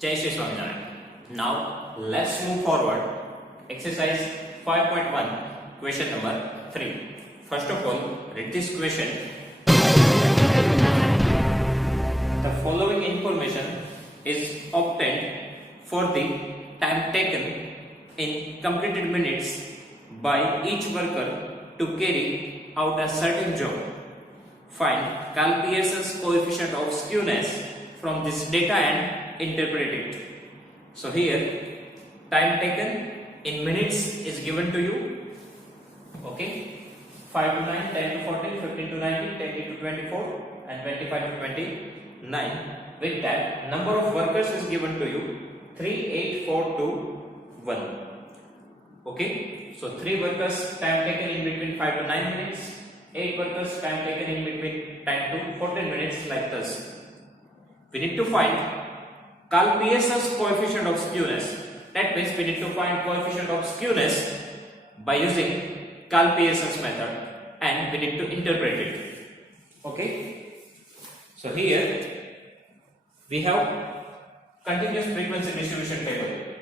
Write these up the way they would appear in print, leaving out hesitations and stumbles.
Jai Shri Swaminarayan. Now let's move forward. Exercise 5.1, question number 3. First of all, read this question. The following information is obtained for the time taken in completed minutes by each worker to carry out a certain job. Find Carl Pearson's coefficient of skewness from this data and interpret it. So here time taken in minutes is given to you. Okay, 5 to 9, 10 to 14, 15 to 19, 20 to 24 and 25 to 29. With that, number of workers is given to you 3, 8, 4, 2, 1. Okay, so 3 workers time taken in between 5 to 9 minutes, 8 workers time taken in between 10 to 14 minutes, like this. We need to find Carl Pearson's coefficient of skewness. That means we need to find coefficient of skewness by using Carl Pearson's method, and we need to interpret it. Okay, so here we have continuous frequency distribution table,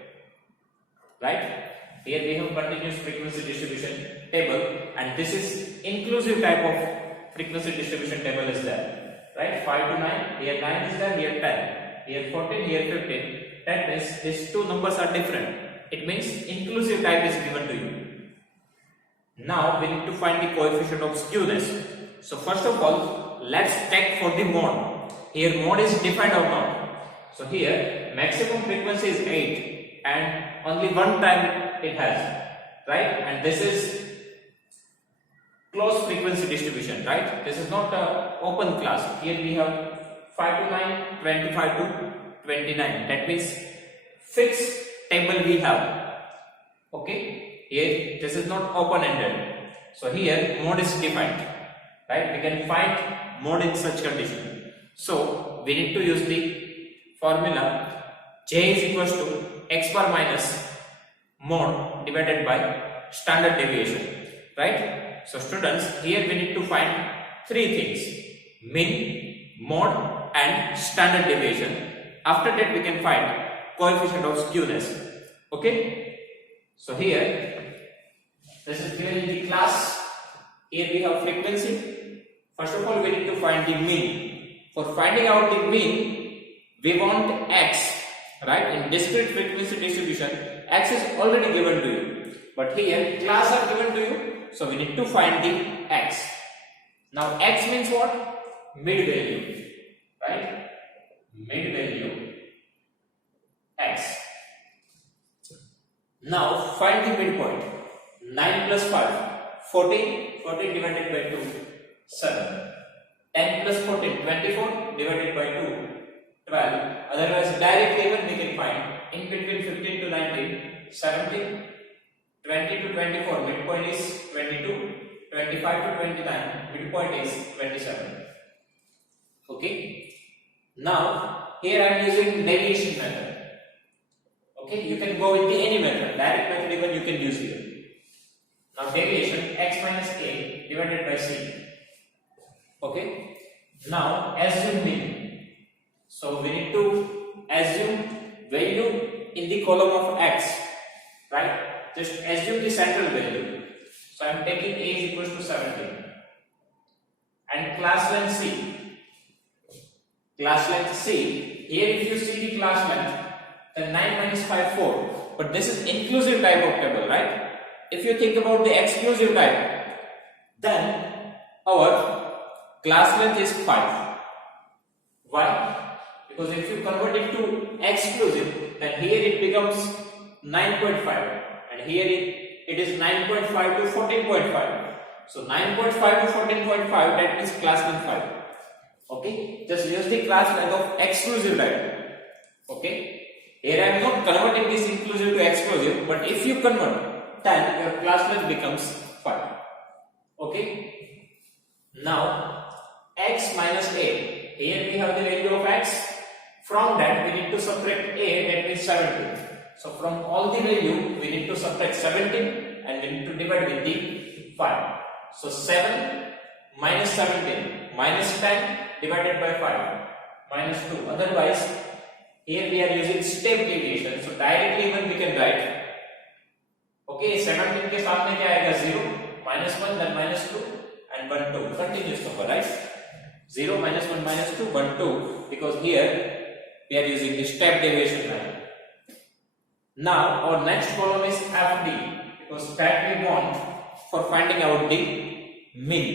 right? Here we have continuous frequency distribution table, and this is inclusive type of frequency distribution table is there, right? 5 to 9, here 9 is there, here 10, here 14, here 15. That means these two numbers are different. It means inclusive type is given to you. Now we need to find the coefficient of skewness. So first of all, let's check for the mode. Here mode is defined or not. So here maximum frequency is 8 and only one time it has, right? And this is closed frequency distribution, right? This is not a open class. Here we have 5 to 9, 25 to 29. That means fixed table we have. Okay, here this is not open ended. So here mode is defined, right? We can find mode in such condition. So we need to use the formula J is equals to x bar minus mode divided by standard deviation, right? So students, here we need to find 3 things: mean, mode and standard deviation. After that we can find coefficient of skewness. Okay, so here this is given in the class. Here we have frequency. First of all, we need to find the mean. For finding out the mean, we want x, right? In discrete frequency distribution, x is already given to you, but here class are given to you, so we need to find the x. Now x means what? Mid value, right? Mid value x. Now find the midpoint. 9 plus 5, 14, 14 divided by 2, 7. 10 plus 14, 24 divided by 2, 12. Otherwise directly even we can find in between 15 to 19, 17. 20 to 24, midpoint is 22. 25 to 29, midpoint is 27. Okay. Now here I am using deviation method. Okay, you can go with the any method, direct method even you can use here. Now deviation x minus a divided by c. Okay. Now assume mean. So we need to assume value in the column of x, right? Just assume the central value. So I am taking a is equals to 17 and class length c. Class length c. Here if you see the class length, then 9 minus 5, 4. But this is inclusive type of table, right? If you think about the exclusive type, then our class length is 5. Why? Because if you convert it to exclusive, then here it becomes 9.5 and here it is 9.5 to 14.5. So 9.5 to 14.5, that means class length 5. Okay, just use the class length of exclusive type. Okay, here I am not converting this inclusive to exclusive, but if you convert, then your class length becomes 5. Okay, now x minus a. Here we have the value of x. From that we need to subtract a, that means 17. So from all the value we need to subtract 17 and we need to divide with the 5. So 7 minus 17 minus 10 divided by 5 minus 2. Otherwise here we are using step deviation, so directly even we can write, okay, 17 के साथ में क्या आएगा 0, -1, then -2 and 1 2, continuous number, right? 0, -1, -2, 1 2, because here we are using the step deviation line. Now our next column is FD, because that we want for finding out the mean,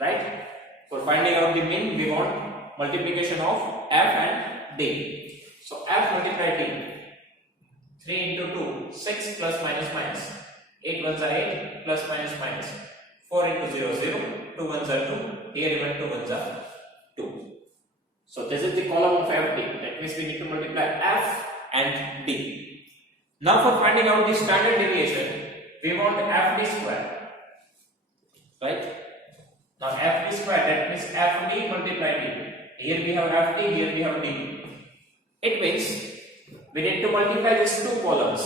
right? For finding out the mean we want multiplication of F and D. So F multiply D, 3 into 2, 6 plus minus minus, 8 ones are 8, plus minus minus, 4 into 0 0, 2 ones are 2, here even 2 ones are 2. So this is the column of FD, that means we need to multiply F and D. Now for finding out the standard deviation, we want FD square, right? Now FD square, that means FD multiply D. Here we have FD, here we have D. It means we need to multiply these two columns,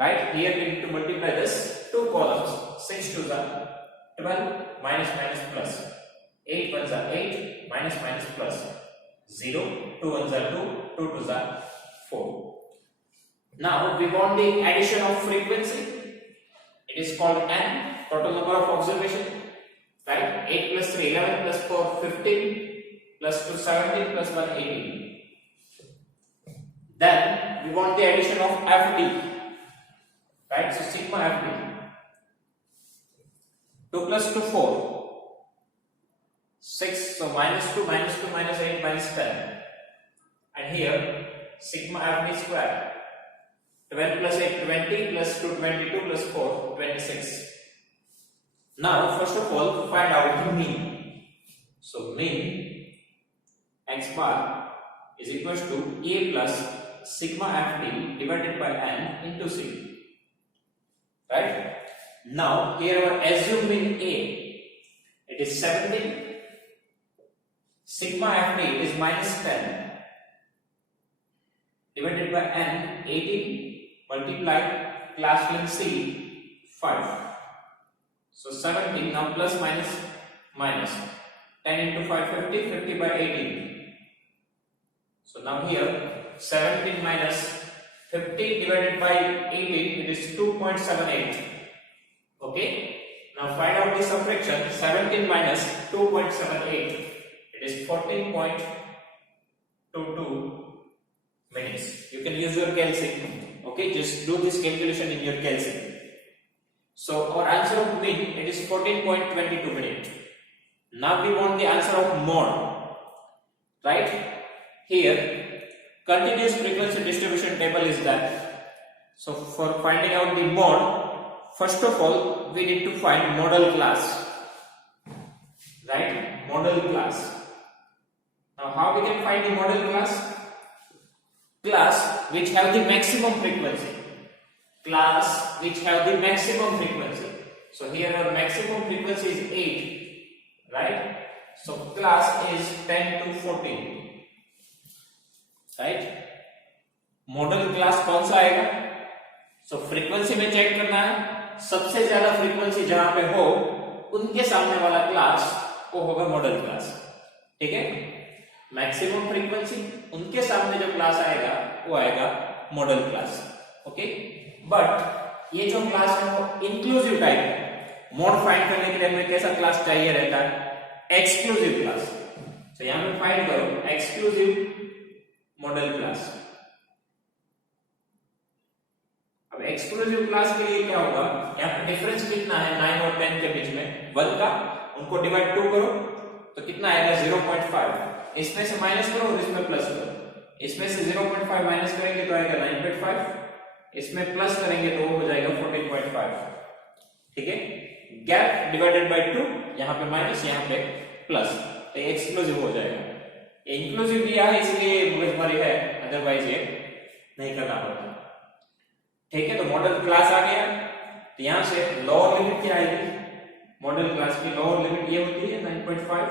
right? Here we need to multiply this two columns. 6 2s are 12, minus minus plus. 8 1s are 8, minus minus plus. 0, 2 1s are 2, 2 2s are 4. Now we want the addition of frequency. It is called N, total number of observation, right? 8 plus 3 11 plus 4 15 plus 2 17 plus 1 18. Then we want the addition of FD, right? So sigma FD, 2 plus 2 4, 6, so minus 2 minus 2 minus 8 minus 10, and here sigma FD square, 12 plus 8 20 plus 2 22 plus 4 26. Now first of all find out the mean. So mean x bar is equals to a plus sigma FD divided by n into c, right? Now here our assumed mean a, it is 17, sigma FD is minus 10 divided by n 18, multiply class length c 5. So 17, now plus minus minus, 10 into 5 50, 50 by 18. So now here 17 minus 50 divided by 18, it is 2.78. Okay, now find out the subtraction. 17 minus 2.78, it is 14.22 minutes. You can use your calculator. Okay, just do this calculation in your calculator. So our answer of mean, it is 14.22 minutes. Now we want the answer of mode, right? Here continuous frequency distribution table is that. So for finding out the mode, first of all we need to find model class, right? Model class. Now how we can find the model class? Class which have the maximum frequency. Class which have the maximum frequency. So here our maximum frequency is 8, right? So class is 10 to 14, right? Model class कौन सा आएगा? सो frequency में check करना है, सबसे ज्यादा frequency जहां पे हो उनके सामने वाला क्लास वो होगा मॉडल क्लास, ठीक है? मैक्सिमम फ्रीक्वेंसी उनके सामने जो क्लास आएगा वो आएगा मॉडल क्लास, ओके? बट ये जो क्लास है वो इंक्लूसिव टाइप है। मोड फाइंड करने के लिए हमें कैसा क्लास चाहिए रहता है? Exclusive class. तो यहां पे फाइंड करो एक्सक्लूसिव मॉडल क्लास। अब एक्सक्लूसिव क्लास के लिए क्या होगा? यहाँ पे डिफरेंस कितना है 9 और 10 के बीच में? 1 का, उनको डिवाइड 2 करो तो कितना आएगा? 0.5। इसमें से माइनस करो और इसमें प्लस करो। इसमें से 0.5 माइनस करेंगे तो आएगा 9.5, इसमें प्लस करेंगे तो वो हो जाएगा 14.5, ठीक है? गैप डिवाइडेड बाय 2, यहाँ पे माइनस यहाँ पे प्लस, तो ये एक्सक्लूसिव हो जाएगा। ये इंक्लूसिव दिया है इसलिए मगजमारी है, अदरवाइज ये नहीं करना पड़ता, ठीक है? तो मॉडल क्लास आ गया, तो यहां से लोअर लिमिट क्या आएगी? मॉडल क्लास की लोअर लिमिट ये होती है 9.5।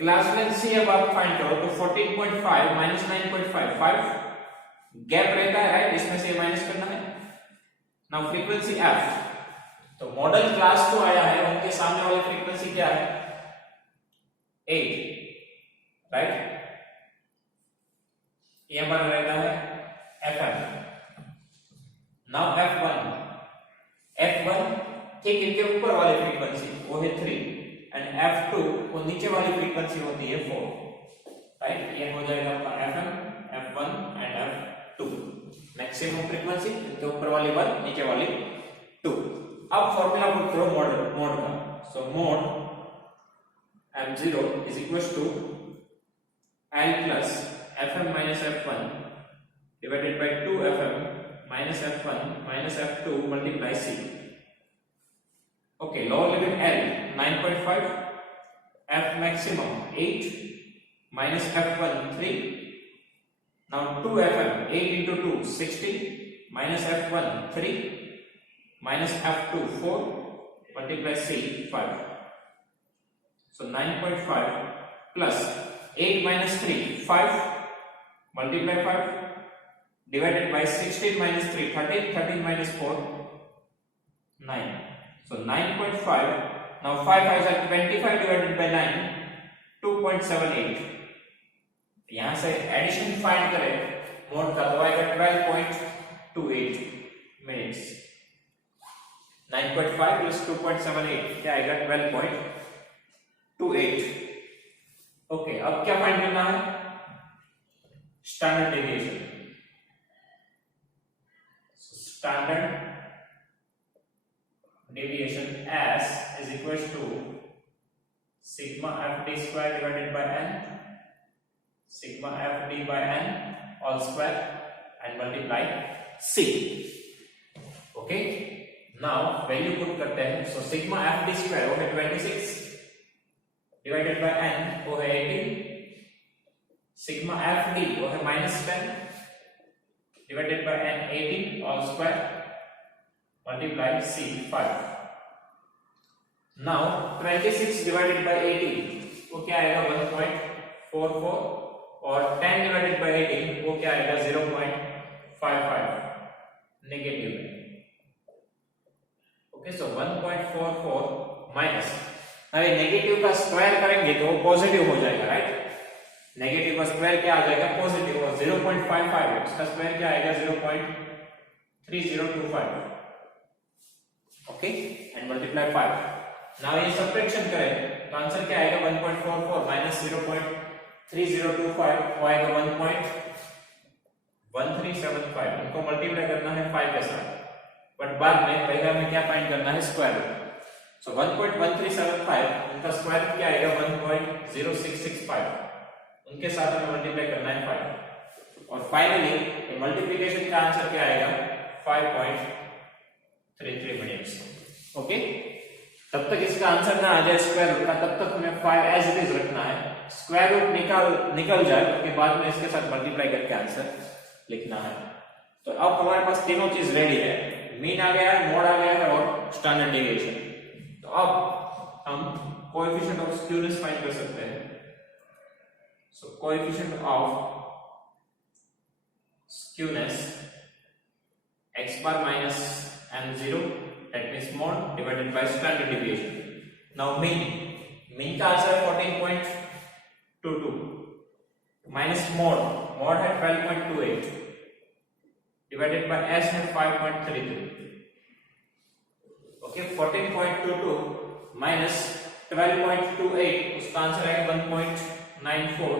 क्लास लेंथ सी अब आप फाइंड करो तो 14.5 माइनस 9.5 5 गैप रहता है, राइट? इसमें से माइनस करना है। नाउ फ्रीक्वेंसी एफ, तो मॉडल क्लास जो आया है उनके सामने वाली फ्रीक्वेंसी क्या है? 8, राइट? ये हमारा रहता है FM। नाउ F1 ठीक इनके ऊपर वाली फ्रीक्वेंसी वो है 3 एंड F2 वो नीचे वाली फ्रीक्वेंसी होती है 4, राइट। ये हो जाएगा आपका FM, F1 and F2 maximum frequency, इनके ऊपर वाली 1 नीचे वाली 2। अब फॉर्मूला पुट करो मोड का। सो mode M0 is equals to L plus FM minus F1 divided by 2FM minus F1 minus F2 multiply C. Okay, lower limit L 9.5, F maximum 8 minus F1 3. Now 2FM 8 into 2 60 minus F1 3 minus F2 4 multiply C 5. So 9.5 plus 8 minus 3 5 multiply 5 divided by 16 minus 3 13, 13 minus 4 9. So 9.5, now 5 is 25 divided by 9 2.78। यहाँ से addition find करें mode का तो आएगा 12.28 minutes. 9.5 plus 2.78 क्या आएगा 12.28। Okay, अब क्या फाइंड करना है? Standard deviation. Standard deviation S is equals to sigma FD square divided by N, sigma FD by N all square and multiply C. Okay, now value put करते हैं। So sigma FD square वो है 26 divided by N वो है 18, sigma FD वो है -10 divided by N 18 all square multiply C 5. Now 26 divided by 18 वो क्या आएगा 1.44 और 10 divided by 18 वो क्या आएगा 0.55 नेगेटिव है। ओके, सो 1.44 माइनस, अरे नेगेटिव का स्क्वायर करेंगे तो वो पॉजिटिव हो जाएगा, राइट। नेगेटिव का स्क्वायर क्या आ जाएगा पॉजिटिव, और 0.55 है उसका स्क्वायर क्या आएगा 0.3025। Okay, and multiply 5। नाउ ये सब्ट्रैक्शन करें तो आंसर क्या आएगा 1.44 माइनस 0.3025 वो आएगा 1.1375। इनको मल्टीप्लाई करना है 5 के साथ, बट बाद में पहले हमें क्या फाइंड करना है स्क्वायर रूट। सो 1.1375 उनका स्क्वायर रूट क्या आएगा 1.0665, उनके साथ हमें मल्टीप्लाई करना है 5 और फाइनली मल्टीप्लिकेशन का आंसर क्या आएगा 5.33 मिनट्स। ओके, तब तक इसका आंसर ना आ जाए स्क्वायर रूट का, तब तक हमें 5 एज इट इज रखना है। स्क्वायर रूट निकल जाए उसके बाद में इसके साथ मल्टीप्लाई करके आंसर लिखना है। तो अब हमारे पास तीनों चीज रेडी है, मीन आ गया है, मोड आ गया है और स्टैंडर्ड डेविएशन। तो अब हम कोएफिशिएंट ऑफ स्क्यूनेस फाइंड कर सकते हैं। So coefficient of skewness x bar minus m0 that means mode divided by standard deviation. Now mean का आंसर है 14.22 minus mode है 12.28 divided by s है 5.33। ओके, 14.22 minus 12.28 उसका आंसर है 1.94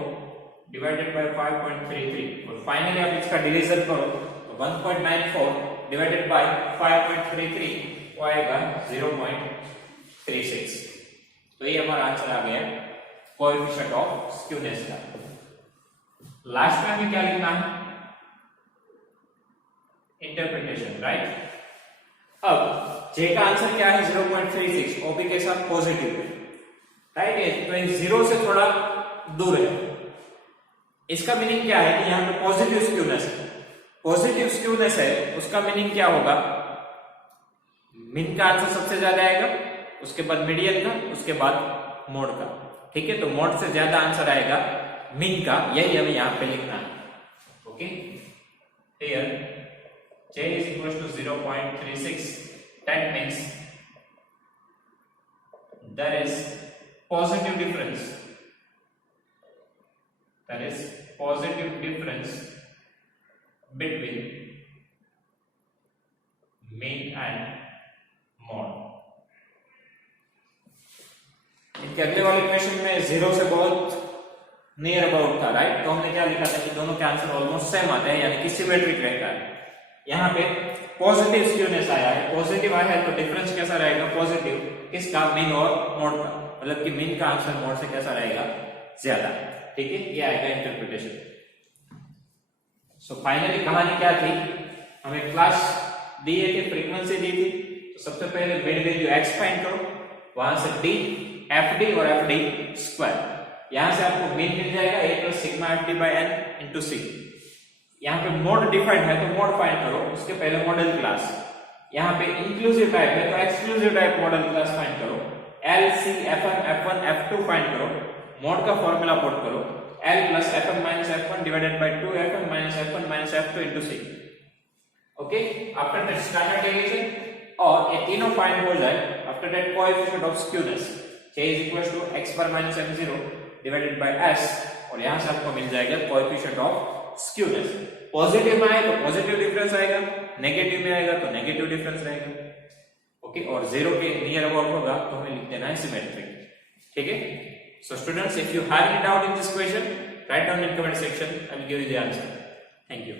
divided by 5.33 और फाइनली आप इसका डिवीजन करो तो 1.94 divided by 5.33 वो आएगा 0.36। तो ये हमारा आंसर आ गया कोएफिशिएंट ऑफ स्क्यूनेस का। लास्ट में हमें क्या लिखना है इंटरप्रिटेशन, राइट। अब जे का आंसर क्या है 0.36, ओपी के साथ पॉजिटिव है, राइट है, तो ये 0 से थोड़ा दूर है। इसका मीनिंग क्या है कि यहाँ पे पॉजिटिव स्क्यूनेस है। पॉजिटिव स्क्यूनेस है उसका मीनिंग क्या होगा, मीन का आंसर सबसे ज्यादा आएगा, उसके बाद मीडियन का, उसके बाद मोड का। ठीक है, तो मोड से ज्यादा आंसर आएगा मीन का, यही हमें यहाँ पे लिखना है। Okay, here j is equals to 0.36, that means there is positive difference, there is positive difference between mean and mode। इनके अगले वाले क्वेश्चन में 0 से बहुत नियर अबाउट था, राइट? तो हमने क्या लिखा था कि दोनों के आंसर ऑलमोस्ट सेम आते हैं, यानी कि सिमेट्रिक रहता है। यहाँ पे पॉजिटिव स्क्यूनेस आया है, पॉजिटिव आया है तो डिफरेंस कैसा रहेगा? पॉजिटिव किसका? मीन और मोड का, मतलब कि मीन का आंसर मोड से कैसा रहेगा? ज्यादा। ठीक है, ये आएगा इंटरप्रिटेशन। सो फाइनली कहानी क्या थी? हमें क्लास दी है कि फ्रीक्वेंसी दी थी, तो सबसे पहले मिड वैल्यू x फाइंड करो, वहां से d, fd और fd स्क्वायर, यहां से आपको मीन मिल जाएगा a plus sigma fd by n into c। यहाँ पे मोड डिफाइंड है तो मोड फाइंड करो, उसके पहले मॉडल क्लास। यहाँ पे इंक्लूसिव टाइप है तो exclusive type model class find करो। L, C, Fm, F1, F2 find करो, मोड का फॉर्मूला पुट करो, L plus Fm minus F1 divided by 2Fm minus F1 minus F2 into C। Okay, after that standard deviation, और ये तीनों find हो जाए, after that coefficient of skewness K is equal to x bar minus m0 divided by s, और यहां से आपको मिल जाएगा कोएफिशिएंट ऑफ स्क्यूनेस। पॉजिटिव में आए तो पॉजिटिव डिफरेंस आएगा, नेगेटिव में आएगा तो नेगेटिव डिफरेंस रहेगा। ओके, और 0 के नियर अबाउट होगा तो हमें लिख देना है सिमेट्रिक। ठीक है, so students, if you have any doubt in this question, write down in comment section, I will give you the answer. Thank you.